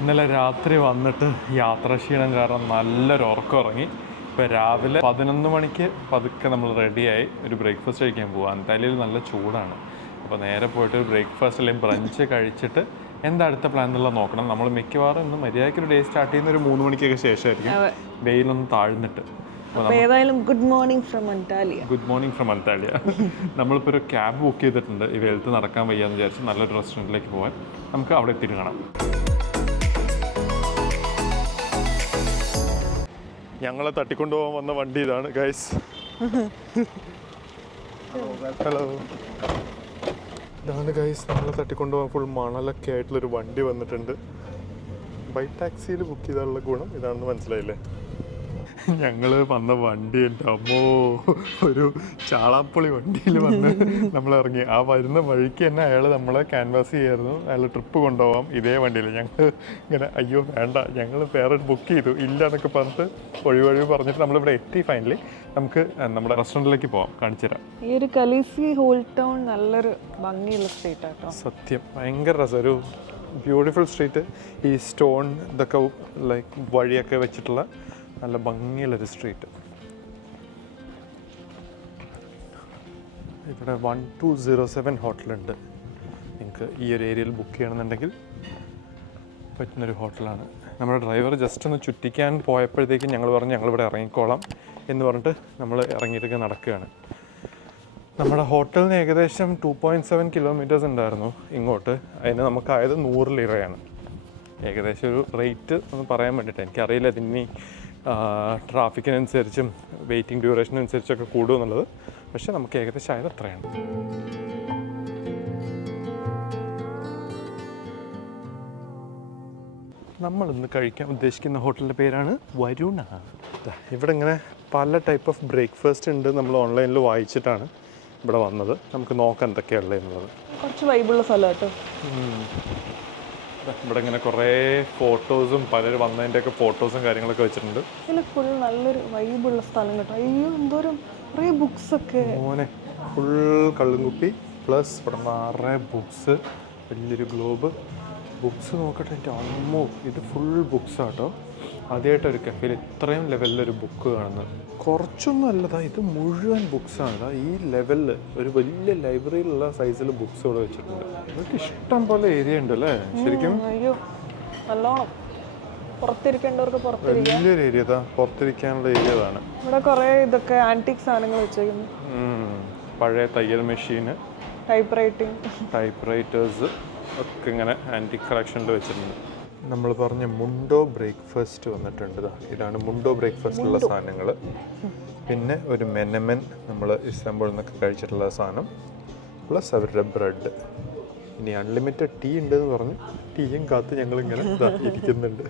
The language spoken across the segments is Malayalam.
ഇന്നലെ രാത്രി വന്നിട്ട് യാത്രാക്ഷീണം കാരണം നല്ലൊരു ഉറക്കം ഉറങ്ങി. ഇപ്പോൾ രാവിലെ 11 മണിക്ക് പതുക്കെ നമ്മൾ റെഡിയായി ഒരു ബ്രേക്ക്ഫാസ്റ്റ് കഴിക്കാൻ പോകാം. അന്താലിയിൽ നല്ല ചൂടാണ്. അപ്പോൾ നേരെ പോയിട്ട് ഒരു ബ്രേക്ക്ഫാസ്റ്റ് അല്ലെങ്കിൽ ബ്രഞ്ച് കഴിച്ചിട്ട് എന്താ അടുത്ത പ്ലാൻ എന്നുള്ളത് നോക്കണം. നമ്മൾ മിക്കവാറും ഇന്ന് മര്യാദയ്ക്ക് ഒരു ഡേ സ്റ്റാർട്ട് ചെയ്യുന്ന ഒരു 3 മണിക്കൊക്കെ ശേഷമായിരിക്കും, വെയിലൊന്ന് താഴ്ന്നിട്ട്. Good morning from Antalya. Good morning from Antalya. നമ്മളിപ്പോൾ ഒരു ക്യാബ് ബുക്ക് ചെയ്തിട്ടുണ്ട്. ഈ വെയിലത്ത് നടക്കാൻ വയ്യാന്ന് വിചാരിച്ച് നല്ലൊരു റെസ്റ്റോറൻറ്റിലേക്ക് പോകാൻ. നമുക്ക് അവിടെ എത്തിയിട്ട് കാണാം. ഞങ്ങളെ തട്ടിക്കൊണ്ടുപോകാൻ വന്ന വണ്ടി ഇതാണ് ഗൈസ്. ഹലോ, ഇതാണ് ഗൈസ് നമ്മളെ തട്ടിക്കൊണ്ടുപോകാൻ ഫുൾ മണലൊക്കെ ആയിട്ടുള്ളൊരു വണ്ടി വന്നിട്ടുണ്ട്. ബൈക്ക് ടാക്സിയിൽ ബുക്ക് ചെയ്താലുള്ള ഗുണം ഇതാണെന്ന് മനസ്സിലായില്ലേ? ഞങ്ങൾ വന്ന വണ്ടി എൻ്റെ അമ്മോ, ഒരു ചാളാപ്പൊളി വണ്ടിയിൽ വന്ന് നമ്മൾ ഇറങ്ങി. ആ വരുന്ന വഴിക്ക് തന്നെ അയാൾ നമ്മളെ ക്യാൻവാസ് ചെയ്യായിരുന്നു, അയാൾ ട്രിപ്പ് കൊണ്ടുപോകാം ഇതേ വണ്ടിയിൽ. ഞങ്ങൾ ഇങ്ങനെ അയ്യോ വേണ്ട, ഞങ്ങൾ വേറെ ബുക്ക് ചെയ്തു ഇല്ല എന്നൊക്കെ പറഞ്ഞിട്ട് വഴി പറഞ്ഞിട്ട് നമ്മളിവിടെ എത്തി. ഫൈനലി നമുക്ക് നമ്മുടെ റെസ്റ്റോറൻറ്റിലേക്ക് പോകാം, കാണിച്ചു തരാം. ഈ ഒരു കലീസി ഹോൾ ടൗൺ നല്ലൊരു ഭംഗിയുള്ള സ്ട്രീറ്റ് ആട്ടോ. സത്യം ഭയങ്കര രസം, ഒരു ബ്യൂട്ടിഫുൾ സ്ട്രീറ്റ്. ഈ സ്റ്റോൺ ഇതൊക്കെ ലൈക്ക് വഴിയൊക്കെ വെച്ചിട്ടുള്ള നല്ല ഭംഗിയുള്ളൊരു സ്ട്രീറ്റ്. ഇവിടെ 1207 ഹോട്ടലുണ്ട്. നിങ്ങൾക്ക് ഈ ഒരു ഏരിയയിൽ ബുക്ക് ചെയ്യണമെന്നുണ്ടെങ്കിൽ പറ്റുന്നൊരു ഹോട്ടലാണ്. നമ്മുടെ ഡ്രൈവർ ജസ്റ്റ് ഒന്ന് ചുറ്റിക്കാൻ പോയപ്പോഴത്തേക്കും ഞങ്ങൾ പറഞ്ഞു ഞങ്ങളിവിടെ ഇറങ്ങിക്കോളാം എന്ന് പറഞ്ഞിട്ട് നമ്മൾ ഇറങ്ങിയിട്ടൊക്കെ നടക്കുകയാണ്. നമ്മുടെ ഹോട്ടലിന് ഏകദേശം 2.7 കിലോമീറ്റേഴ്സ് ഉണ്ടായിരുന്നു ഇങ്ങോട്ട്. അതിന് നമുക്കായത് 100 ലിറയാണ്. ഏകദേശം ഒരു റേറ്റ് ഒന്ന് പറയാൻ വേണ്ടിയിട്ട് എനിക്കറിയില്ല, ഇതിനി ട്രാഫിക്കിനനുസരിച്ചും വെയിറ്റിംഗ് ഡ്യൂറേഷനനുസരിച്ചൊക്കെ കൂടുമെന്നുള്ളത്. പക്ഷേ നമുക്ക് ഏകദേശം ആയത് അത്രയാണ്. നമ്മളിന്ന് കഴിക്കാൻ ഉദ്ദേശിക്കുന്ന ഹോട്ടലിൻ്റെ പേരാണ് വരുണ. ഇവിടെ ഇങ്ങനെ പല ടൈപ്പ് ഓഫ് ബ്രേക്ക്ഫാസ്റ്റ് ഉണ്ട്. നമ്മൾ ഓൺലൈനിൽ വായിച്ചിട്ടാണ് ഇവിടെ വന്നത്. നമുക്ക് നോക്കാം എന്തൊക്കെയുള്ളത് എന്നുള്ളത്. കുറച്ച് വൈബുള്ള സ്ഥലം കേട്ടോ. ഇവിടെ ഇങ്ങനെ കുറേ ഫോട്ടോസും പലരും വന്നതിൻ്റെയൊക്കെ ഫോട്ടോസും കാര്യങ്ങളൊക്കെ വെച്ചിട്ടുണ്ട്. ഇതിൽ ഫുൾ നല്ലൊരു വൈബുള്ള സ്ഥലം കേട്ടോ. അയ്യോ എന്തോരം കുറേ ബുക്സ് ഒക്കെ. മോനെ ഫുൾ കള്ളുംകുപ്പി പ്ലസ് ഇവിടെ നിറയെ ബുക്സ്, വലിയൊരു ഗ്ലോബ്. ബുക്സ് നോക്കട്ടെ എൻ്റെ അമ്മോ, ഇത് ഫുൾ ബുക്സ് ആട്ടോ. ആദ്യമായിട്ടൊരു കഫേയിൽ ഇത്രയും ലെവലിലൊരു ബുക്ക് കാണുന്നത്. കുറച്ചൊന്നും അല്ലതാ, ഇത് മുഴുവൻ ബുക്സാണ്. ഈ ലെവലിൽ ഒരു വലിയ ലൈബ്രറിയിലുള്ള സൈസിൽ ബുക്സ് ഇവിടെ വെച്ചിട്ടുണ്ട്. ഇതൊക്കെ ഇഷ്ടം പോലെ ഏരിയ ഉണ്ട് അല്ലേ ശരിക്കും? അയ്യോ നല്ലോണം പുറത്തിരിക്കേണ്ടവർക്ക് പുറത്തിരിക്കാം. വലിയൊരു ഏരിയ ഇതാ, പുറത്തിരിക്കാനുള്ള ഏരിയ ഇതാണ്. ഇവിടെ കുറേ ഇതൊക്കെ ആന്റിക് സാധനങ്ങൾ വെച്ചേക്കുന്നു. പഴയ തയ്യൽ മെഷീന്, ടൈപ്പ് റൈറ്റേഴ്സ് ഒക്കെ ഇങ്ങനെ ആന്റിക് കളക്ഷനിൽ വെച്ചിട്ടുണ്ട്. നമ്മൾ പറഞ്ഞ മുണ്ടോ ബ്രേക്ക്ഫാസ്റ്റ് വന്നിട്ടുണ്ട്. ഇതാണ് മുണ്ടോ ബ്രേക്ക്ഫാസ്റ്റിലുള്ള സാധനങ്ങൾ. പിന്നെ ഒരു മെനമെൻ നമ്മൾ ഇസ്താംബുളിൽ നിന്നൊക്കെ കഴിച്ചിട്ടുള്ള സാധനം, പ്ലസ് അവരുടെ ബ്രെഡ്. ഇനി അൺലിമിറ്റഡ് ടീ ഉണ്ടെന്ന് പറഞ്ഞ് ടീയും കാത്ത് ഞങ്ങളിങ്ങനെ ഇരിക്കുന്നുണ്ട്.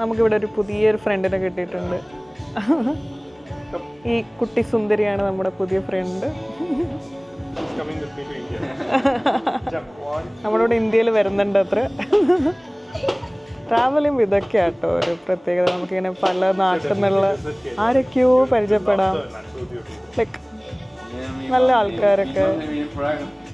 നമുക്കിവിടെ ഒരു പുതിയൊരു ഫ്രണ്ടിനെ കിട്ടിയിട്ടുണ്ട്. ഈ കുട്ടി സുന്ദരിയാണ് നമ്മുടെ പുതിയ ഫ്രണ്ട്. നമ്മളിവിടെ ഇന്ത്യയിൽ വരുന്നുണ്ട് അത്ര. ട്രാവലിംഗ് ഇതൊക്കെ ആട്ടോ ഒരു പ്രത്യേകത. നമുക്കിങ്ങനെ പല നാട്ടിൽ നിന്നുള്ള ആരൊക്കെയോ പരിചയപ്പെടാം. ലൈക്ക് നല്ല ആൾക്കാരൊക്കെ.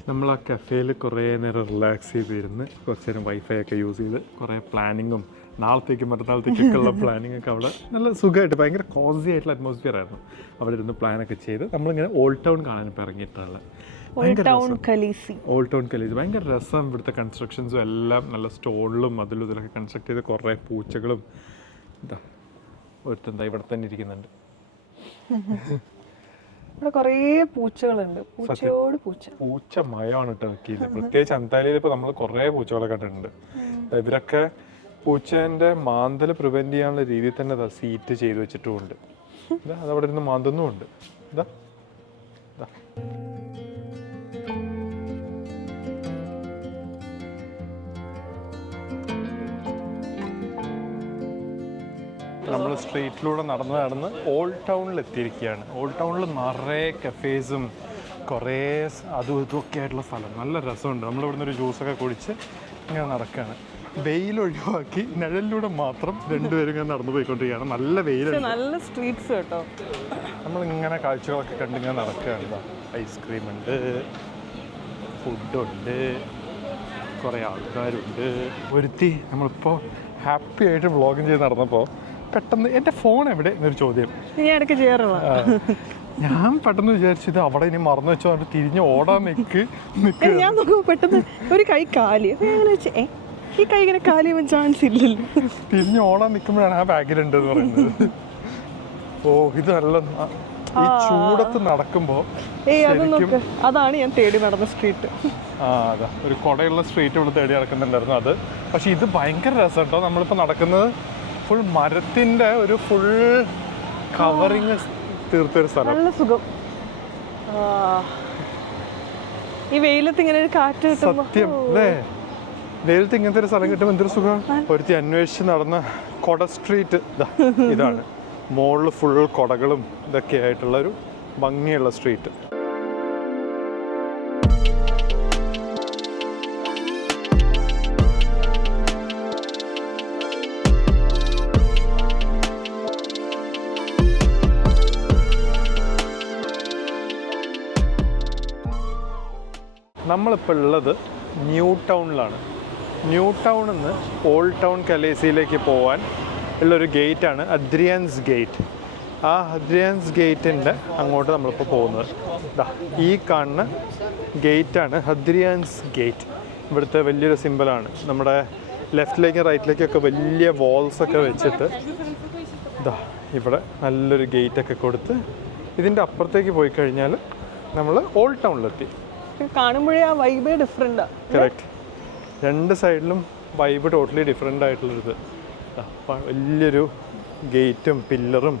നമ്മൾ ആ കഫേയിൽ കുറേ നേരം റിലാക്സ് ചെയ്തിരുന്ന് കുറച്ച് നേരം വൈഫൈ ഒക്കെ യൂസ് ചെയ്ത് കുറേ പ്ലാനിങ്ങും നാളത്തേക്കും മറ്റന്നാളത്തേക്കൊക്കെ ഉള്ള പ്ലാനിങ് ഒക്കെ അവിടെ നല്ല സുഖമായിട്ട് ഭയങ്കര കോസി ആയിട്ടുള്ള അറ്റ്മോസ്ഫിയർ ആയിരുന്നു. അവിടെ ഇരുന്ന് പ്ലാനൊക്കെ ചെയ്ത് നമ്മളിങ്ങനെ ഓൾഡ് ടൗൺ കാണാൻ ഇപ്പോൾ ഇറങ്ങിയിട്ടുള്ള ഓൾഡ് ടൗൺ കലീസി ഭയങ്കര രസം. ഇവിടുത്തെ കൺസ്ട്രക്ഷൻസും എല്ലാം നല്ല സ്റ്റോണിലും അതിലും ഇതിലൊക്കെ കൺസ്ട്രക്ട് ചെയ്ത് കുറേ പൂച്ചകളും ഇതാ ഒരുത്തെന്താ ഇവിടെ തന്നെ ഇരിക്കുന്നുണ്ട്. ഇവിടെ കുറേ പൂച്ചകളുണ്ട്. പൂച്ച മയമാണ് കേട്ടോ വെക്കിയില്ല. പ്രത്യേകിച്ച് അന്താലിയിൽ ഇപ്പോൾ നമ്മൾ കുറേ പൂച്ചകളെ കണ്ടിട്ടുണ്ട്. ഇവരൊക്കെ പൂച്ചേൻ്റെ മാന്തൽ പ്രിവെൻറ്റ് ചെയ്യാനുള്ള രീതിയിൽ തന്നെ ഇതാ സീറ്റ് ചെയ്ത് വെച്ചിട്ടുമുണ്ട്. ഇതാ അതവിടെ ഇരുന്ന് മാന്തുന്നുമുണ്ട്. ഇതാ നമ്മൾ സ്ട്രീറ്റിലൂടെ നടന്ന് ഓൾഡ് ടൗണിൽ എത്തിയിരിക്കുകയാണ്. ഓൾഡ് ടൗണിൽ നിറയെ കഫേസും കുറേ അതും ഇതൊക്കെ ആയിട്ടുള്ള സ്ഥലം. നല്ല രസമുണ്ട്. നമ്മളിവിടുന്ന് ഒരു ജ്യൂസൊക്കെ കുടിച്ച് ഇങ്ങനെ നടക്കുകയാണ്. വെയിലൊഴിവാക്കി നിഴലിലൂടെ മാത്രം രണ്ടുപേരും ഇങ്ങനെ നടന്നു പോയിക്കൊണ്ടിരിക്കുകയാണ്. നല്ല വെയിലുണ്ട്. നല്ല സ്ട്രീറ്റ്സ് കേട്ടോ. നമ്മളിങ്ങനെ കാഴ്ചകളൊക്കെ കണ്ടിങ്ങനെ നടക്കുകയാണ്. ഇതാ ഐസ്ക്രീം ഉണ്ട്, ഫുഡുണ്ട്, കുറേ ആൾക്കാരുണ്ട്. ഒരുത്തി നമ്മളിപ്പോൾ ഹാപ്പി ആയിട്ട് വ്ളോഗിങ് ചെയ്ത് നടന്നപ്പോൾ പെട്ടെന്ന് എൻ്റെ ഫോൺ എവിടെ എന്നൊരു ചോദ്യം. ഞാൻ ഇടയ്ക്ക് ചെയ്യാറുള്ള ഞാൻ പെട്ടെന്ന് വിചാരിച്ചത് അവിടെ ഇനി മറന്നു വെച്ചോ അത് തിരിഞ്ഞ് ഓടാൻ നിൽക്ക്. ഞാൻ നോക്കുമ്പോൾ പെട്ടെന്ന് ഒരു കൈ കാലി. അങ്ങനെ വെച്ച് ഈ കൈ ഇങ്ങനെ കാലിയാൻ ചാൻസ് ഇല്ലല്ലോ. തിരിഞ്ഞ് ഓടാൻ നിൽക്കുമ്പോഴാണ് ആ ബാഗിലുണ്ട് എന്ന് പറയുന്നത്. ഓ ഇത് നല്ല ഈ ചൂടത്ത് നടക്കുമ്പോൾ അത് നോക്ക്, അതാണ് ഞാൻ തേടി നടന്ന സ്ട്രീറ്റ്. അതാ ഒരു കുടയുള്ള സ്ട്രീറ്റ് ഇവിടെ തേടി നടക്കുന്നുണ്ടായിരുന്നു അത്. പക്ഷെ ഇത് ഭയങ്കര രസം കേട്ടോ. നമ്മളിപ്പോൾ നടക്കുന്നത് ഫുൾ മരത്തിൻ്റെ ഒരു ഫുൾ കവറിങ് തീർത്തൊരു സ്ഥലം. നല്ല സുഖം. ഈ വെയിലത്ത് ഇങ്ങനെ ഒരു കാറ്റ് കിട്ടുമ്പോൾ സത്യം അല്ലേ, വെയിലത്ത് ഇങ്ങനത്തെ ഒരു സ്ഥലം കിട്ടുമ്പോൾ എന്തൊരു സുഖം. ഒരുത്തി അന്വേഷിച്ച് നടന്ന കൊട സ്ട്രീറ്റ് ഇതാണ്. മുകളിൽ ഫുൾ കൊടകളും ഇതൊക്കെ ആയിട്ടുള്ള ഒരു ഭംഗിയുള്ള സ്ട്രീറ്റ്. നമ്മളിപ്പോൾ ഉള്ളത് ന്യൂ ടൗണിലാണ്. ന്യൂ ടൗണിൽ നിന്ന് ഓൾഡ് ടൗൺ കലേസിയിലേക്ക് പോകാൻ ഉള്ളൊരു ഗേറ്റാണ് അദ്രിയാൻസ് ഗേറ്റ്. ആ അദ്രിയാൻസ് ഗേറ്റിൻ്റെ അങ്ങോട്ട് നമ്മളിപ്പോൾ പോകുന്നത്. ഈ കാണുന്ന ഗേറ്റാണ് അദ്രിയാൻസ് ഗേറ്റ്. ഇവിടുത്തെ വലിയൊരു സിമ്പലാണ്. നമ്മുടെ ലെഫ്റ്റിലേക്കും റൈറ്റിലേക്കൊക്കെ വലിയ വാൾസൊക്കെ വെച്ചിട്ട് ഇവിടെ നല്ലൊരു ഗേറ്റൊക്കെ കൊടുത്ത് ഇതിൻ്റെ അപ്പുറത്തേക്ക് പോയി കഴിഞ്ഞാൽ നമ്മൾ ഓൾഡ് ടൗണിലെത്തി. കാണുമ്പോഴേ ആ വൈബേ ഡിഫറെൻ്റാ. കറക്റ്റ്. രണ്ട് സൈഡിലും വൈബ് ടോട്ടലി ഡിഫറെൻ്റ് ആയിട്ടുള്ളൊരിത്. വലിയൊരു ഗേറ്റും പില്ലറും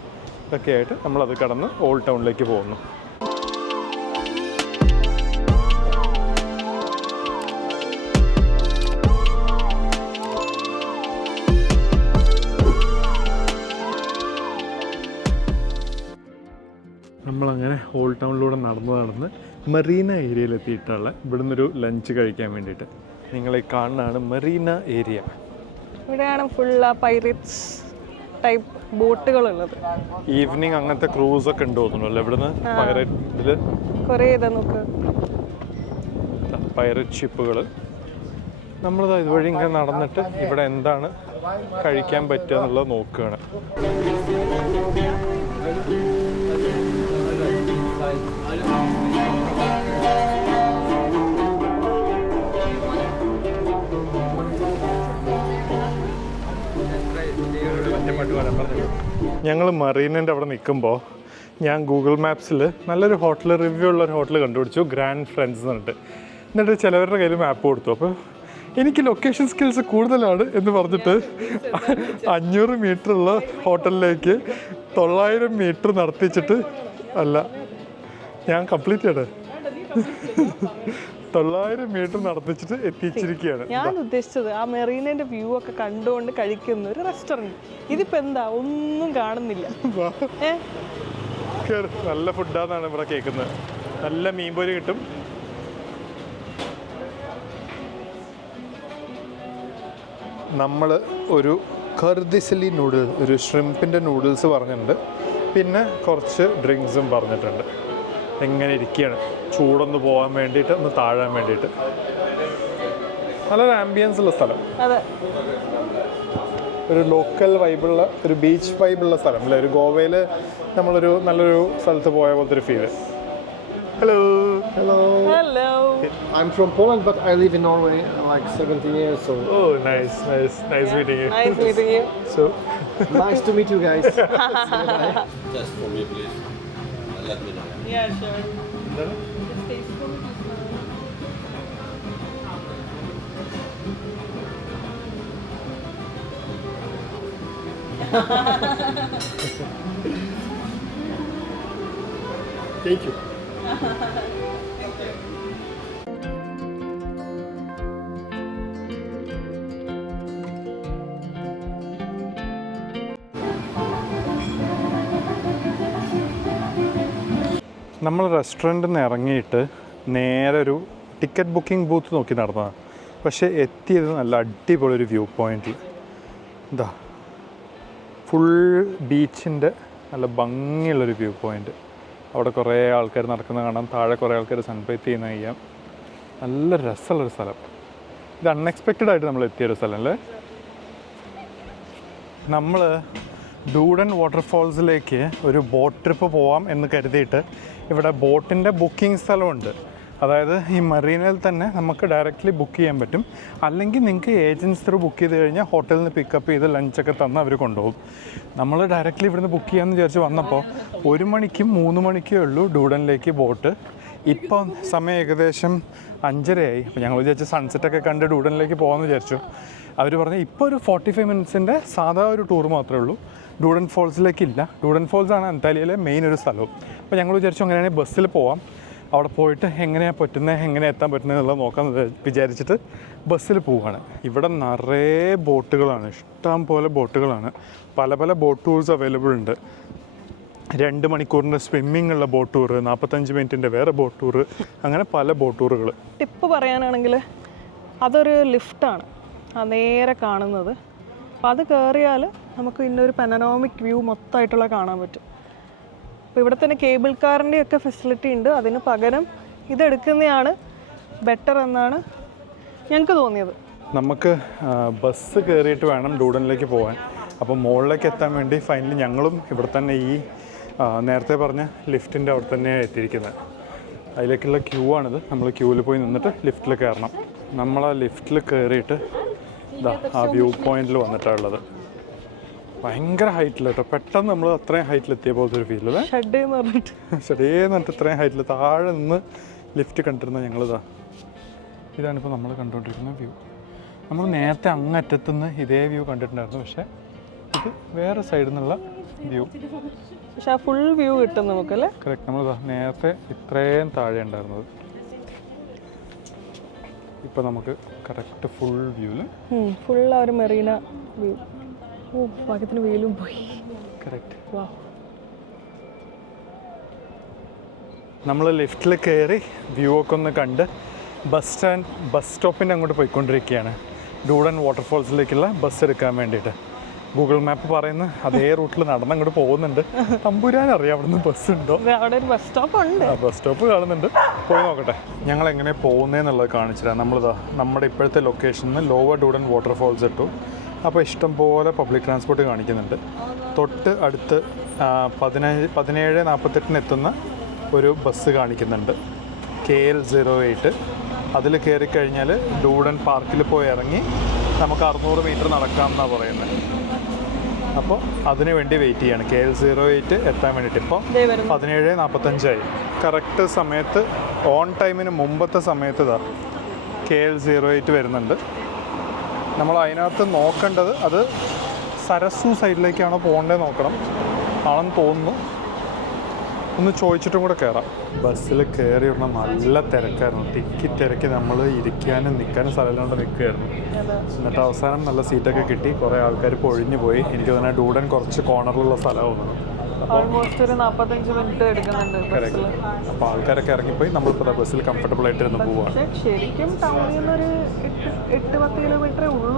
ഒക്കെ ആയിട്ട് നമ്മളത് കടന്ന് ഓൾഡ് ടൗണിലേക്ക് പോകുന്നു. നമ്മളങ്ങനെ ഓൾഡ് ടൗണിലൂടെ നടന്ന് മറീന ഏരിയയിലെത്തിയിട്ടുള്ള ഇവിടുന്നൊരു ലഞ്ച് കഴിക്കാൻ വേണ്ടിയിട്ട്. നിങ്ങളെ കാണുന്നതാണ് മറീന ഏരിയ. ഇവിടെയാണ് ഫുൾ പൈറേറ്റ്സ് ടൈപ്പ് ബോട്ടുകളുള്ളത്. ഈവനിങ് അങ്ങനത്തെ ക്രൂസ് ഒക്കെ ഉണ്ട് തോന്നുന്നു ഇവിടുന്ന്. പൈറേറ്റില് കുറേ ഇതാ നോക്ക്, പൈറേറ്റ് ഷിപ്പുകൾ. നമ്മളിത് ഇതുവഴി ഇങ്ങനെ നടന്നിട്ട് ഇവിടെ എന്താണ് കഴിക്കാൻ പറ്റുക എന്നുള്ളത് നോക്കുകയാണ്. ഞങ്ങൾ മറീനൻ്റെ അവിടെ നിൽക്കുമ്പോൾ ഞാൻ ഗൂഗിൾ മാപ്സിൽ നല്ലൊരു ഹോട്ടൽ, റിവ്യൂ ഉള്ളൊരു ഹോട്ടൽ കണ്ടുപിടിച്ചു, ഗ്രാൻഡ് ഫ്രണ്ട്സ് എന്നിട്ട്. എന്നിട്ട് ചിലവരുടെ കയ്യിൽ മാപ്പ് കൊടുത്തു. അപ്പോൾ എനിക്ക് ലൊക്കേഷൻ സ്കിൽസ് കൂടുതലാണ് എന്ന് പറഞ്ഞിട്ട് 500 മീറ്ററുള്ള ഹോട്ടലിലേക്ക് 900 മീറ്റർ നടത്തിച്ചിട്ട് അല്ല, ഞാൻ കംപ്ലീറ്റ് ചെയ്യട്ടെ, 900 മീറ്റർ നടത്തിച്ചിട്ട് എത്തിച്ചിരിക്കുകയാണ്. ഞാൻ ഉദ്ദേശിച്ചത് ആ മെറീനന്റെ വ്യൂ ഒക്കെ കണ്ടുകൊണ്ട് കഴിക്കുന്ന ഒരു റെസ്റ്റോറൻറ്റ്. ഇതിപ്പോ എന്താ ഒന്നും കാണുന്നില്ല. നല്ല ഫുഡാന്നാണ് ഇവിടെ കേൾക്കുന്നത്. നല്ല മീൻപൊരി കിട്ടും. നമ്മൾ ഒരു കർദിസലി നൂഡിൽസ്, ഒരു ഷ്രിമ്പിൻ്റെ നൂഡിൽസ് പറഞ്ഞിട്ടുണ്ട്. പിന്നെ കുറച്ച് ഡ്രിങ്ക്സും പറഞ്ഞിട്ടുണ്ട്. എങ്ങനെ ഇരിക്കുകയാണ്, ചൂടൊന്ന് പോകാൻ വേണ്ടിയിട്ട്, ഒന്ന് താഴാൻ വേണ്ടിയിട്ട്. നല്ലൊരു ആംബിയൻസ് ഉള്ള സ്ഥലം. അതെ, ഒരു ലോക്കൽ വൈബുള്ള, ഒരു ബീച്ച് വൈബുള്ള സ്ഥലം അല്ലേ. ഒരു ഗോവയിൽ നമ്മളൊരു നല്ലൊരു സ്ഥലത്ത് പോയ പോലത്തെ ഒരു feel. Hello. Hello. Hello. I'm from Poland, but I live in Norway like 17 years. So Oh, nice meeting you. Nice meeting you. So nice to meet you guys. Just for me, please. Let me know. Yeah, sure. thank you. നമ്മൾ റെസ്റ്റോറൻറ്റിൽ നിന്ന് ഇറങ്ങിയിട്ട് നേരെ ഒരു ടിക്കറ്റ് ബുക്കിംഗ് ബൂത്ത് നോക്കി നടന്നതാണ്. പക്ഷേ എത്തിയത് നല്ല അടിപൊളി ഒരു വ്യൂ പോയിന്റിൽ. ഫുൾ ബീച്ചിൻ്റെ നല്ല ഭംഗിയുള്ളൊരു വ്യൂ പോയിൻ്റ്. അവിടെ കുറേ ആൾക്കാർ നടക്കുന്ന കാണാം, താഴെ കുറേ ആൾക്കാർ സൺബൈറ്റ് ചെയ്യുന്ന ചെയ്യാം. നല്ല രസമുള്ളൊരു സ്ഥലം. ഇത് അൺഎക്സ്പെക്റ്റഡ് ആയിട്ട് നമ്മൾ എത്തിയൊരു സ്ഥലം അല്ലേ. നമ്മൾ ഡൂഡൻ വാട്ടർഫോൾസിലേക്ക് ഒരു ബോട്ട് ട്രിപ്പ് പോവാം എന്ന് കരുതിയിട്ട് ഇവിടെ ബോട്ടിൻ്റെ ബുക്കിംഗ് സ്ഥലമുണ്ട്. അതായത് ഈ മറീനയിൽ തന്നെ നമുക്ക് ഡയറക്റ്റ്ലി ബുക്ക് ചെയ്യാൻ പറ്റും. അല്ലെങ്കിൽ നിങ്ങൾക്ക് ഏജൻസി ത്രൂ ബുക്ക് ചെയ്ത് കഴിഞ്ഞാൽ ഹോട്ടലിൽ നിന്ന് പിക്കപ്പ് ചെയ്ത് ലഞ്ചൊക്കെ തന്ന് അവർ കൊണ്ടുപോകും. നമ്മൾ ഡയറക്റ്റ്ലി ഇവിടുന്ന് ബുക്ക് ചെയ്യാമെന്ന് വിചാരിച്ച് വന്നപ്പോൾ 1 മണിക്കും 3 മണിക്കേ ഉള്ളൂ ഡൂഡനിലേക്ക് ബോട്ട്. ഇപ്പം സമയം ഏകദേശം 5:30 അപ്പോൾ ഞങ്ങൾ വിചാരിച്ച് സൺസെറ്റൊക്കെ കണ്ട് ഡൂഡനിലേക്ക് പോകാമെന്ന് വിചാരിച്ചു. അവർ പറഞ്ഞു ഇപ്പോൾ ഒരു 45 മിനിറ്റ്സിൻ്റെ സാധാ ഒരു ടൂർ മാത്രമേ ഉള്ളൂ, ഡൂഡൻ ഫോൾസിലേക്കില്ല. ഡൂഡൻ ഫോൾസാണ് അന്താലിയയിലെ മെയിൻ ഒരു സ്ഥലവും. അപ്പോൾ ഞങ്ങൾ വിചാരിച്ചു അങ്ങനെയാണെങ്കിൽ ബസ്സിൽ പോവാം, അവിടെ പോയിട്ട് എങ്ങനെയാണ് പറ്റുന്നത്, എങ്ങനെ എത്താൻ പറ്റുന്നത് എന്നുള്ളത് നോക്കാമെന്ന് വിചാരിച്ചിട്ട് ബസ്സിൽ പോവുകയാണ്. ഇവിടെ നിറയെ ബോട്ടുകളാണ്, ഇഷ്ടം പോലെ ബോട്ടുകളാണ്. പല പല ബോട്ട് ടൂർസ് അവൈലബിൾ ഉണ്ട്. 2 മണിക്കൂറിൻ്റെ സ്വിമ്മിംഗ് ഉള്ള ബോട്ട് ടൂർ, 45 മിനിറ്റിൻ്റെ വേറെ ബോട്ട് ടൂർ, അങ്ങനെ പല ബോട്ട് ടൂറുകൾ. ടിപ്പ് പറയാനാണെങ്കിൽ അതൊരു ലിഫ്റ്റാണ് ആ നേരെ കാണുന്നത്. അപ്പോൾ അത് കയറിയാൽ നമുക്ക് ഇന്നൊരു പനോറാമിക് വ്യൂ മൊത്തമായിട്ടുള്ള കാണാൻ പറ്റും. അപ്പോൾ ഇവിടെ തന്നെ കേബിൾ കാറിൻ്റെ ഒക്കെ ഫെസിലിറ്റി ഉണ്ട്. അതിന് പകരം ഇതെടുക്കുന്നതാണ് ബെറ്റർ എന്നാണ് ഞങ്ങൾക്ക് തോന്നിയത്. നമുക്ക് ബസ് കയറിയിട്ട് വേണം ഡൂഡനിലേക്ക് പോകാൻ. അപ്പോൾ മുകളിലേക്ക് എത്താൻ വേണ്ടി ഫൈനലി ഞങ്ങളും ഇവിടെ തന്നെ ഈ നേരത്തെ പറഞ്ഞ ലിഫ്റ്റിൻ്റെ അവിടെ തന്നെയാണ് എത്തിയിരിക്കുന്നത്. അതിലേക്കുള്ള ക്യൂ ആണിത്. നമ്മൾ ക്യൂവിൽ പോയി നിന്നിട്ട് ലിഫ്റ്റിൽ കയറണം. നമ്മൾ ആ ലിഫ്റ്റിൽ കയറിയിട്ട് ആ വ്യൂ പോയിന്റിൽ വന്നിട്ടാണ് ഉള്ളത്. ഭയങ്കര ഹൈറ്റിൽ കേട്ടോ. പെട്ടെന്ന് നമ്മൾ അത്രയും ഹൈറ്റിൽ എത്തിയ പോലത്തെ ഒരു ഫീൽ അല്ലേ. ഷഡേന്ന് പറഞ്ഞിട്ട് ഇത്രയും ഹൈറ്റിൽ താഴെ നിന്ന് ലിഫ്റ്റ് കണ്ടിരുന്ന ഞങ്ങളിതാ. ഇതാണിപ്പോൾ നമ്മൾ കണ്ടുകൊണ്ടിരിക്കുന്ന വ്യൂ. നമ്മൾ നേരത്തെ അങ്ങറ്റത്തുനിന്ന് ഇതേ വ്യൂ കണ്ടിട്ടുണ്ടായിരുന്നു, പക്ഷേ ഇത് വേറെ സൈഡിൽ നിന്നുള്ള വ്യൂ. പക്ഷെ ആ ഫുൾ വ്യൂ കിട്ടും നമുക്കല്ലേ. കറക്റ്റ്. നമ്മളിതാ നേരത്തെ ഇത്രയും താഴെ ഉണ്ടായിരുന്നത്, ഇപ്പോൾ നമുക്ക് കറക്റ്റ് ഫുൾ വ്യൂവിൽ ഫുൾ ആ ഒരു മെറീന വ്യൂ. ഓ, ഭാഗ്യത്തിന് വെയിലും പോയി. കറക്റ്റ്. വാ, നമ്മൾ ലിഫ്റ്റിൽ കയറി വ്യൂ ഒക്കെ ഒന്ന് കണ്ട് ബസ് സ്റ്റോപ്പിൻ്റെ അങ്ങോട്ട് പോയിക്കൊണ്ടിരിക്കുകയാണ്. ഡൂഡൻ വാട്ടർഫോൾസിലേക്കുള്ള ബസ് എടുക്കാൻ വേണ്ടിയിട്ട്. ഗൂഗിൾ മാപ്പ് പറയുന്ന അതേ റൂട്ടിൽ നടന്നങ്ങോട്ട് പോകുന്നുണ്ട്. തമ്പുരാൻ അറിയാം അവിടുന്ന് ബസ് ഉണ്ടോ. അവിടെ ഒരു ബസ് സ്റ്റോപ്പ് ഉണ്ട്. ബസ് സ്റ്റോപ്പ് കാണുന്നുണ്ട്, പോയി നോക്കട്ടെ. ഞങ്ങൾ എങ്ങനെ പോകുന്നതെന്നുള്ളത് കാണിച്ചിട്ടാണ്. നമ്മളിതാ നമ്മുടെ ഇപ്പോഴത്തെ ലൊക്കേഷനിൽ നിന്ന് ലോവർ ഡൂഡൻ വാട്ടർഫോൾസ് ഇട്ടു. അപ്പോൾ ഇഷ്ടംപോലെ പബ്ലിക് ട്രാൻസ്പോർട്ട് കാണിക്കുന്നുണ്ട്. തൊട്ട് അടുത്ത് 17:48 എത്തുന്ന ഒരു ബസ് കാണിക്കുന്നുണ്ട്, KL08. അതിൽ കയറി കഴിഞ്ഞാൽ ഡൂഡൻ പാർക്കിൽ പോയി ഇറങ്ങി നമുക്ക് 600 മീറ്റർ നടക്കാമെന്നാണ് പറയുന്നത്. അപ്പോൾ അതിന് വേണ്ടി വെയിറ്റ് ചെയ്യാണ് KL08 എത്താൻ വേണ്ടിയിട്ട്. ഇപ്പോൾ 17:45 കറക്റ്റ് സമയത്ത് ഓൺ ടൈമിന് മുമ്പത്തെ സമയത്ത് ഇതാ KL08 വരുന്നുണ്ട്. നമ്മൾ അതിനകത്ത് നോക്കേണ്ടത് അത് സരസു സൈഡിലേക്കാണോ പോകേണ്ടത് നോക്കണം. ആണെന്ന് തോന്നുന്നു. ഒന്ന് ചോദിച്ചിട്ടും കൂടെ കയറാം. ബസ്സിൽ കയറി ഉടനെ നല്ല തിരക്കായിരുന്നു. ടിക്കറ്റ് തിരക്കി നമ്മൾ ഇരിക്കാനും നിൽക്കാനും സ്ഥലമില്ലാണ്ട് നിൽക്കുകയായിരുന്നു. എന്നിട്ട് അവസാനം നല്ല സീറ്റൊക്കെ കിട്ടി. കുറേ ആൾക്കാർ പൊഴിഞ്ഞു പോയി. എനിക്ക് തന്നെ ഡൂഡൻ കുറച്ച് കോർണറിലുള്ള സ്ഥലമാണ്. ഓൾമോസ്റ്റ് ഒരു 45 മിനിറ്റ് എടുക്കുന്നുണ്ട്. അപ്പോൾ ആൾക്കാരൊക്കെ ഇറങ്ങിപ്പോയി. നമ്മളിപ്പോൾ ബസ്സിൽ കംഫർട്ടബിൾ ആയിട്ടിരുന്ന് പോവാണ്. ശരിക്കും ടൗണിൽ നിന്നൊരു 8-10 കിലോമീറ്ററേ ഉള്ളൂ.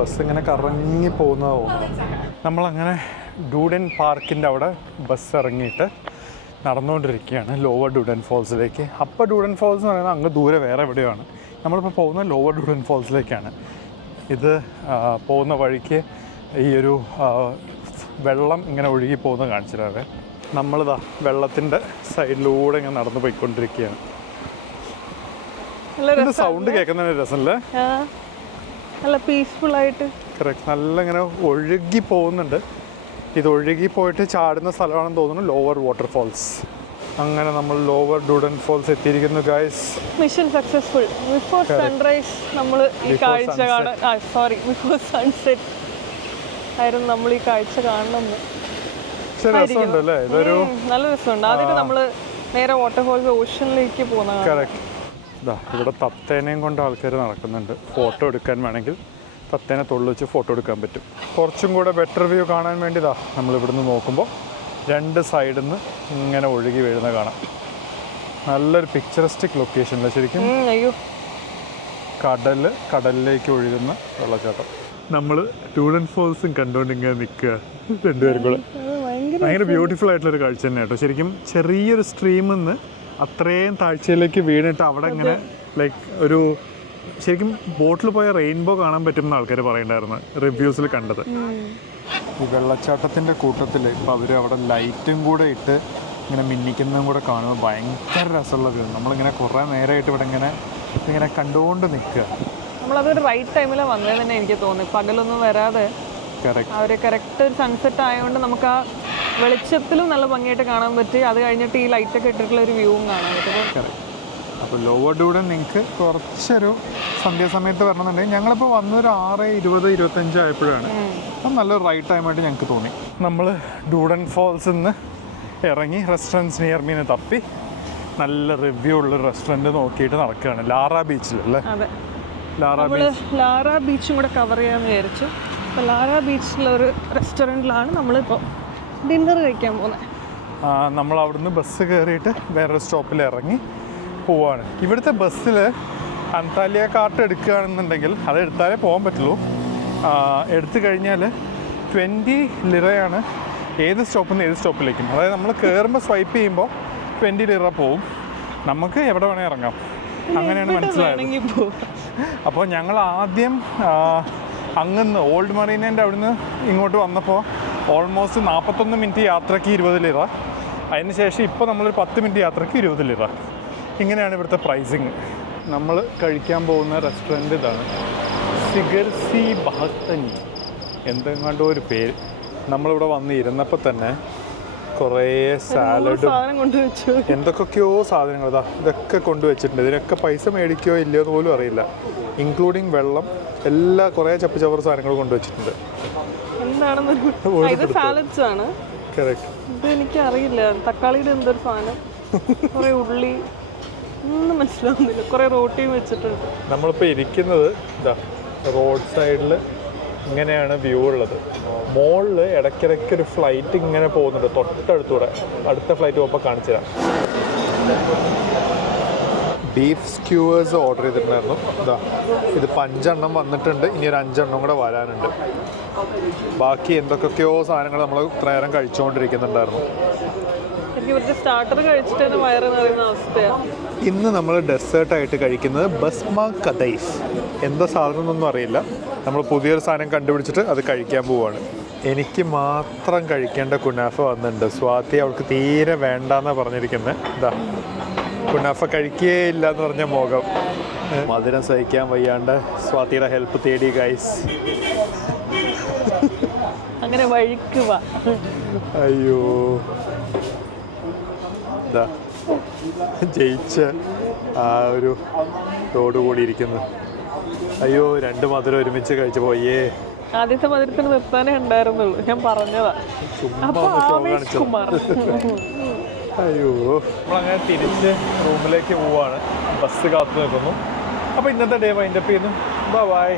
ബസ് ഇങ്ങനെ കറങ്ങി പോകുന്നത് തോന്നുന്നു. നമ്മളങ്ങനെ ഡൂഡൻ പാർക്കിൻ്റെ അവിടെ ബസ് ഇറങ്ങിയിട്ട് നടന്നുകൊണ്ടിരിക്കുകയാണ് ലോവർ ഡൂഡൻ ഫോൾസിലേക്ക്. അപ്പർ ഡൂഡൻ ഫോൾസ് എന്ന് പറയുന്നത് അങ്ങ് ദൂരെ വേറെ എവിടെയാണ്. നമ്മളിപ്പോൾ പോകുന്നത് ലോവർ ഡൂഡൻ ഫോൾസിലേക്കാണ്. ഇത് പോകുന്ന വഴിക്ക് ഈ ഒരു വെള്ളം ഇങ്ങനെ ഒഴുകി പോകുന്നത് കാണിച്ചിട്ടാവേ. നമ്മളിതാ വെള്ളത്തിൻ്റെ സൈഡിലൂടെ ഇങ്ങനെ നടന്നു പോയിക്കൊണ്ടിരിക്കുകയാണ്. ഇതിൻ്റെ സൗണ്ട് കേൾക്കുന്ന രസമല്ലേ, നല്ല പീസ്ഫുൾ ആയിട്ട്. കറക്റ്റ്. നല്ല ഇങ്ങനെ ഒഴുകി പോകുന്നുണ്ട്. ഇത് ഒഴുകി പോയിട്ട് ചാടുന്ന സ്ഥലമാണെന്ന് തോന്നുന്നു ലോവർ വാട്ടർഫോൾസ്. അങ്ങനെ നമ്മൾ ലോവർ ഡൂഡൻ ഫോൾസ് എത്തിയിരിക്കുന്നു guys. Mission successful. Before sunrise നമ്മൾ ഈ കാഴ്ച കാണാൻ, ബിഫോർ സൺസെറ്റ് ആയിരുന്നു നമ്മൾ ഈ കാഴ്ച കാണണമെന്ന്. രസമുണ്ടല്ലേ ഇതൊരു. നല്ല രസമുണ്ട്. ആദ്യം നമ്മൾ നേരെ വാട്ടർഫോൾസ് ഓഷനിലേക്ക് പോകുന്ന. കറക്റ്റ്. ഇതാ ഇവിടെ തത്തേനെയും കൊണ്ട് ആൾക്കാർ നടക്കുന്നുണ്ട്. ഫോട്ടോ എടുക്കാൻ വേണമെങ്കിൽ തത്തേനെ തൊഴിൽ വെച്ച് ഫോട്ടോ എടുക്കാൻ പറ്റും. കുറച്ചും കൂടെ ബെറ്റർ വ്യൂ കാണാൻ വേണ്ടി നമ്മളിവിടുന്ന് നോക്കുമ്പോൾ 2 സൈഡിൽ നിന്ന് ഇങ്ങനെ ഒഴുകി വീഴുന്ന കാണാം. നല്ലൊരു പിക്ചറിസ്റ്റിക് ലൊക്കേഷനിൽ ശരിക്കും. അയ്യോ, കടലിലേക്ക് ഒഴുകുന്ന വെള്ളച്ചാട്ടം. നമ്മൾ ഡൂഡൻ ഫോൾസും കണ്ടുകൊണ്ട് ഇങ്ങനെ നിൽക്കുക രണ്ടുപേരും കൂടെ. ഭയങ്കര ഭയങ്കര ബ്യൂട്ടിഫുൾ ആയിട്ടുള്ളൊരു കാഴ്ച തന്നെ കേട്ടോ. ശരിക്കും ചെറിയൊരു സ്ട്രീമിൽ നിന്ന് അത്രയും താഴ്ചയിലേക്ക് വീണിട്ട് അവിടെ ഇങ്ങനെ ലൈക്ക് ഒരു ശരിക്കും ബോട്ടിൽ പോയ റെയിൻബോ കാണാൻ പറ്റുമെന്ന് ആൾക്കാർ പറയുന്നുണ്ടായിരുന്നു റിവ്യൂസിൽ കണ്ടത്. ഈ വെള്ളച്ചാട്ടത്തിൻ്റെ കൂട്ടത്തിൽ ഇപ്പോൾ അവർ അവിടെ ലൈറ്റും കൂടെ ഇട്ട് ഇങ്ങനെ മിന്നിക്കുന്നതും കൂടെ കാണുമ്പോൾ ഭയങ്കര രസമുള്ള വ്യൂ. നമ്മളിങ്ങനെ കുറേ നേരമായിട്ട് ഇവിടെ ഇങ്ങനെ കണ്ടുകൊണ്ട് നിൽക്കുക. നമ്മളതൊരു റൈറ്റ് ടൈമിലാണ് വന്നതെന്ന് തന്നെ എനിക്ക് തോന്നി. പകലൊന്നും വരാതെ അവർ കറക്റ്റ് ഒരു സൺസെറ്റ് ആയതുകൊണ്ട് നമുക്ക് ആ വെളിച്ചത്തിലും നല്ല ഭംഗിയായിട്ട് കാണാൻ പറ്റി. അത് കഴിഞ്ഞിട്ട് ഈ ലൈറ്റൊക്കെ ഇട്ടിട്ടുള്ള ഒരു വ്യൂവും കാണാൻ പറ്റും. അപ്പോൾ ലോവർ ഡൂഡൻ നിങ്ങൾക്ക് കുറച്ചൊരു സന്ധ്യാസമയത്ത് വരണമെന്നുണ്ടെങ്കിൽ ഞങ്ങളിപ്പോൾ വന്നൊരു 6:20-25 ആയപ്പോഴാണ്. അപ്പം നല്ലൊരു റൈറ്റ് ടൈമായിട്ട് ഞങ്ങൾക്ക് തോന്നി. നമ്മൾ ഡൂഡൻ ഫോൾസിൽ നിന്ന് ഇറങ്ങി റെസ്റ്റോറൻറ്റ്സ് നിയർ മീനെ തപ്പി നല്ല റിവ്യൂ ഉള്ളൊരു റെസ്റ്റോറൻറ്റ് നോക്കിയിട്ട് നടക്കുകയാണ്. ലാറ ബീച്ചിലല്ലേ? അതെ, നമ്മൾ ലാറ ബീച്ചും കൂടെ കവർ ചെയ്യാമെന്ന് വിചാരിച്ചു. അപ്പോൾ ലാറ ബീച്ചിലൊരു റെസ്റ്റോറൻറ്റിലാണ് നമ്മളിപ്പോൾ ഡിന്നർ കഴിക്കാൻ പോകുന്നത്. നമ്മൾ അവിടുന്ന് ബസ് കയറിയിട്ട് വേറൊരു സ്റ്റോപ്പിൽ ഇറങ്ങി പോവാണ്. ഇവിടുത്തെ ബസ്സിൽ അന്താലിയ കാർട്ട് എടുക്കുകയാണെന്നുണ്ടെങ്കിൽ അത് എടുത്താലേ പോകാൻ പറ്റുള്ളൂ. എടുത്തു കഴിഞ്ഞാൽ 20 ലിറയാണ് ഏത് സ്റ്റോപ്പിൽ നിന്ന് ഏത് സ്റ്റോപ്പിലേക്കും. അതായത് നമ്മൾ കയറുമ്പോൾ സ്വൈപ്പ് ചെയ്യുമ്പോൾ 20 ലിറ പോവും. നമുക്ക് എവിടെ വേണേൽ ഇറങ്ങാം. അങ്ങനെയാണ് മനസ്സിലായത്. അപ്പോൾ ഞങ്ങൾ ആദ്യം അങ്ങന്ന് ഓൾഡ് മറീനേൻ്റെ അവിടുന്ന് ഇങ്ങോട്ട് വന്നപ്പോൾ ഓൾമോസ്റ്റ് 41 മിനിറ്റ് യാത്രയ്ക്ക് 20 ലിറ. അതിന് ശേഷം ഇപ്പോൾ നമ്മളൊരു 10 മിനിറ്റ് യാത്രയ്ക്ക് 20 ലിറ. ഇങ്ങനെയാണ് ഇവിടുത്തെ പ്രൈസിങ്. നമ്മൾ കഴിക്കാൻ പോകുന്ന റെസ്റ്റോറൻറ്റ് ഇതാണ്, സിഗർസി ബഹത്തനി എന്തെങ്ങാണ്ടോ ഒരു പേര്. നമ്മളിവിടെ വന്ന് ഇരുന്നപ്പോൾ തന്നെ കുറേ സാലഡും എന്തൊക്കെയോ സാധനങ്ങൾ ഇതൊക്കെ കൊണ്ടുവച്ചിട്ടുണ്ട്. ഇതിനൊക്കെ പൈസ മേടിക്കുകയോ ഇല്ലയോ എന്ന് പോലും അറിയില്ല. ഇൻക്ലൂഡിങ് വെള്ളം, എല്ലാ കുറേ ചപ്പുചവർ സാധനങ്ങൾ കൊണ്ടുവച്ചിട്ടുണ്ട്. ഇത് എനിക്കറിയില്ല. തക്കാളിയുടെ എന്തൊരു സാധനം, കുറേ ഉള്ളി, ഒന്നും മനസ്സിലാവുന്നില്ല. കുറേ റോട്ടിയും വെച്ചിട്ടുണ്ട്. നമ്മളിപ്പോൾ ഇരിക്കുന്നത് ഇതാ റോഡ് സൈഡിൽ ഇങ്ങനെയാണ് വ്യൂ ഉള്ളത്. മോളിൽ ഇടയ്ക്കിടയ്ക്ക് ഒരു ഫ്ലൈറ്റ് ഇങ്ങനെ പോകുന്നുണ്ട് തൊട്ടടുത്തൂടെ. അടുത്ത ഫ്ലൈറ്റ് പോകുമ്പോൾ കാണിച്ചു തരാം. ബീഫ് സ്ക്യൂവേഴ്സ് ഓർഡർ ചെയ്തിട്ടുണ്ടായിരുന്നു. ഇതാ ഇത് 5 എണ്ണം വന്നിട്ടുണ്ട്. ഇനി ഒരു 5 എണ്ണം കൂടെ വരാനുണ്ട്. ബാക്കി എന്തൊക്കെയോ സാധനങ്ങൾ നമ്മൾ ഇത്ര നേരം കഴിച്ചുകൊണ്ടിരിക്കുന്നുണ്ടായിരുന്നു. സ്റ്റാർട്ടർ കഴിച്ചിട്ട് വയറ് നിറയുന്ന അവസ്ഥയാണ്. ഇന്ന് നമ്മൾ ഡെസേർട്ടായിട്ട് കഴിക്കുന്നത് ബസ്മ കദൈഫ്. എന്താ സാധനം എന്നൊന്നും അറിയില്ല. നമ്മൾ പുതിയൊരു സാധനം കണ്ടുപിടിച്ചിട്ട് അത് കഴിക്കാൻ പോവുകയാണ്. എനിക്ക് മാത്രം കഴിക്കേണ്ട കുനാഫ വന്നിട്ടുണ്ട്. സ്വാതി അവൾക്ക് തീരെ വേണ്ടാന്നാണ് പറഞ്ഞിരിക്കുന്നത്. ഇതാ കുനാഫ കഴിക്കേ ഇല്ല എന്ന് പറഞ്ഞ മുഖം. മധുരം സഹിക്കാൻ വയ്യാണ്ട് സ്വാതിയുടെ ഹെൽപ്പ് തേടി ഗൈസ്. അങ്ങനെ വഴിക്കുക. അയ്യോ ഇതാ ജയിച്ച ആ ഒരു തോടുകൂടി ഇരിക്കുന്നു. അയ്യോ 2 മധുരം ഒരുമിച്ച് കഴിച്ചു പോയേ. ആദ്യത്തെ മധുരത്തിന് നിർത്താനേ ഉണ്ടായിരുന്നുള്ളൂ. ഞാൻ പറഞ്ഞതാ. അയ്യോ നമ്മളങ്ങനെ തിരിച്ച് റൂമിലേക്ക് പോവാണ്. ബസ് കാത്തു നിൽക്കുന്നു. അപ്പോൾ ഇന്നത്തെ ഡേ വൈൻഡപ്പ് ചെയ്യുന്നു. ബൈ.